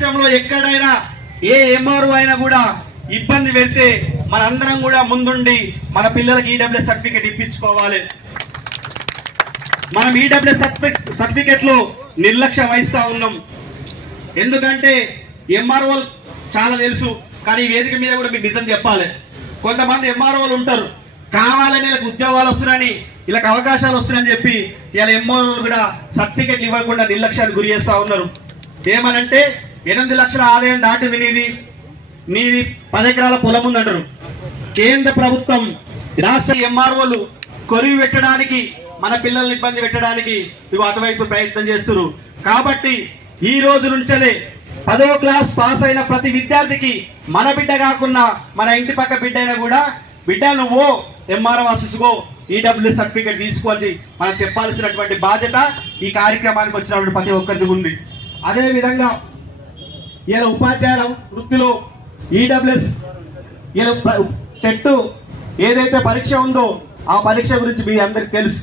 రాష్ట్రంలో ఎక్కడైనా ఏ ఎంఆర్ఓ అయినా కూడా ఇబ్బంది పెడితే మనందరం కూడా ముందుండి మన పిల్లలకి ఈడబ్ల్యూఎస్ సర్టిఫికేట్ ఇప్పించుకోవాలి. మనం ఈడబ్ల్యూఎస్ సర్టిఫికేట్ లో నిర్లక్ష్యం వహిస్తా ఉన్నాం. ఎందుకంటే ఎంఆర్ఓ చాలా తెలుసు, కానీ ఈ వేదిక మీద కూడా మీకు నిజం చెప్పాలి. కొంతమంది ఎంఆర్ఓలు ఉంటారు, కావాలని వీళ్ళకి ఉద్యోగాలు వస్తున్నాయని, వీళ్ళకి అవకాశాలు వస్తున్నాయని చెప్పి ఇలా ఎంఆర్ఓలు కూడా సర్టిఫికేట్ ఇవ్వకుండా నిర్లక్ష్యానికి గురి చేస్తా ఉన్నారు. ఏమనంటే 8 లక్షల ఆదాయం దాటింది నీది 10 ఎకరాల పొలం ఉందంటారు. కేంద్ర ప్రభుత్వం రాష్ట్ర ఎంఆర్ఓలు కొరివి పెట్టడానికి, మన పిల్లల్ని ఇబ్బంది పెట్టడానికి ఇవి అటువైపు ప్రయత్నం చేస్తున్నారు. కాబట్టి ఈ రోజు నుంచే 10వ క్లాస్ పాస్ అయిన ప్రతి విద్యార్థికి మన బిడ్డ కాకుండా మన ఇంటి పక్క బిడ్డ అయినా కూడా, బిడ్డ నువ్వు ఎంఆర్ఓ ఆఫీసుకో ఈడబ్ల్యూఎస్ సర్టిఫికేట్ తీసుకోవాలి మనం చెప్పాల్సినటువంటి బాధ్యత ఈ కార్యక్రమానికి వచ్చినటువంటి ప్రతి ఒక్కరికి ఉంది. అదేవిధంగా ఇలా ఉపాధ్యాయుల వృత్తిలో ఈడబ్ల్యూఎస్ ఇలా టెట్ ఏదైతే పరీక్ష ఉందో ఆ పరీక్ష గురించి మీ అందరికి తెలుసు.